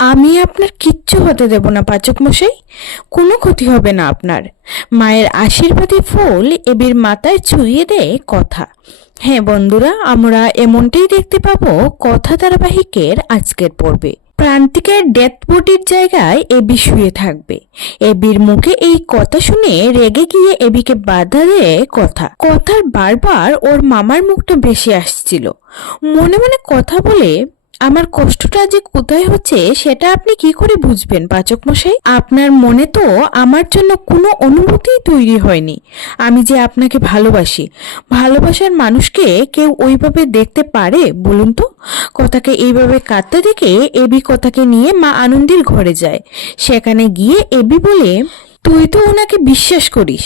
আমি আপনার কিচ্ছু হতে দেব না পাচক মশাই, কোনো ক্ষতি হবে না আপনার। মায়ের আশীর্বাদী ফুল এবির মাথায় ছুঁয়ে দেয় কথা। হ্যাঁ বন্ধুরা, আমরা এমনটাই দেখতে পাবো কথা ধারাবাহিকের আজকের পর্বে। প্রান্তিকের ডেথ বডির জায়গায় এবি শুয়ে থাকবে। এবির মুখে এই কথা শুনে রেগে গিয়ে এবিকে বাধা দেয় কথার বারবার ওর মামার মুখটা ভেসে আসছিল। মনে মনে কথা বলে, আমার কষ্টটা যে কোথায় হচ্ছে সেটা আপনি কি করে বুঝবেন পাচক মশাই? আপনার মনে তো আমার জন্য কোনো অনুভূতিই তৈরি হয়নি। আমি যে আপনাকে ভালোবাসি, ভালোবাসার মানুষকে কেউ ওইভাবে দেখতে পারে বলুন তো? কথাকে এইভাবে কাঁদতে দেখে এবি কথাকে নিয়ে মা আনন্দের ঘরে যায়। সেখানে গিয়ে এবি বলে, তুই তো ওনাকে বিশ্বাস করিস,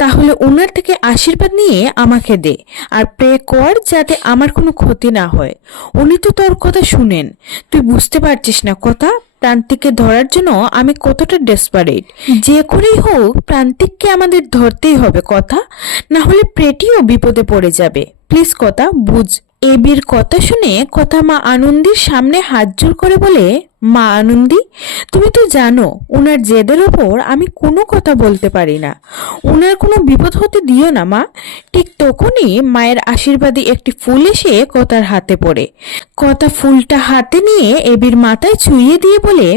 তাহলে ওনার থেকে আশীর্বাদ নিয়ে আমাকে দে আর প্রে কর যাতে আমার কোনো ক্ষতি না হয়। উনি তো তোর কথা শুনেন। তুই বুঝতে পারছিস না কথা, প্রান্তিককে ধরার জন্য আমি কতটা ডেসপারেট। যে করেই হোক প্রান্তিককে আমাদের ধরতেই হবে কথা, না হলে প্রেটিও বিপদে পড়ে যাবে। প্লিজ কথা বুঝ। এবির কথা শুনে কথা মা আনন্দীর সামনে হাত জোড় করে বলে, মা আনন্দী, তুমি তো জানো ওনার জেদের ওপর আমি কোনো কথা বলতে পারি না। ওনার কোনো বিপদ হতে দিও না মা। ঠিক তখনই মায়ের আশীর্বাদী একটি ফুল এসে কথার হাতে পড়ে। কথা ফুলটা হাতে নিয়ে এবির মাথায় ছুঁয়ে দিয়ে বলে,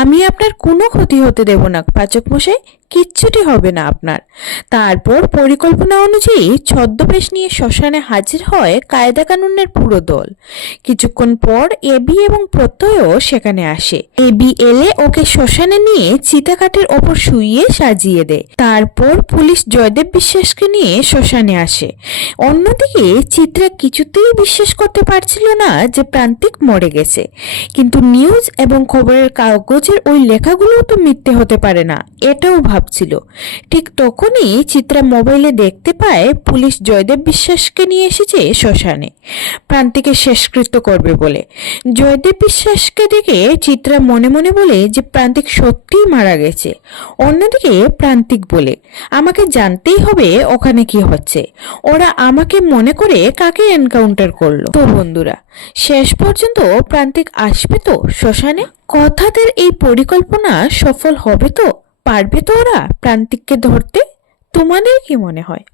আমি আপনার কোনো ক্ষতি হতে দেব না পাচক মশাই, কিচ্ছুটি হবে না আপনার। তারপর পরিকল্পনা অনুযায়ী ছদ্মবেশ নিয়ে শ্মশানে হাজির হয় কায়দা কানুনের পুরো দল। কিছুক্ষণ পর এবি এবং প্রত্যয়ও সেখানে আসে। এবি এলে ওকে শ্মশানে নিয়ে চিতাকাঠের ওপর শুইয়ে সাজিয়ে দেয়। তারপর পুলিশ জয়দেব বিশ্বাসকে নিয়ে শ্মশানে আসে। অন্যদিকে চিত্রা কিছুতেই বিশ্বাস করতে পারছিল না যে প্রান্তিক মরে গেছে, কিন্তু নিউজ এবং খবরের কাগজের ওই লেখাগুলো তো মিথ্যে হতে পারে না, এটাও ভাবছিল। ঠিক তখনই চিত্রা মোবাইলে দেখতে পায় পুলিশ জয়দেব বিশ্বাসকে নিয়ে এসেছে শ্মশানে প্রান্তিকের শেষকৃত্য করবে বলে। জয়দেব বিশ্বাসকে দেখে চিত্রা মনে মনে বলে যে প্রান্তিক সত্যিই মারা গেছে। অন্যদিকে প্রান্তিক বলে, আমাকে জানতেই হবে ওখানে কি হচ্ছে। ওরা আমাকে মনে করে কাকে এনকাউন্টার করলো। তো বন্ধুরা, শেষ পর্যন্ত প্রান্তিক আসবে তো শ্মশানে? কথাদের এই পরিকল্পনা সফল হবে তো? পারবে তো ওরা প্রান্তিককে ধরতে? তোমাদের কি মনে হয়?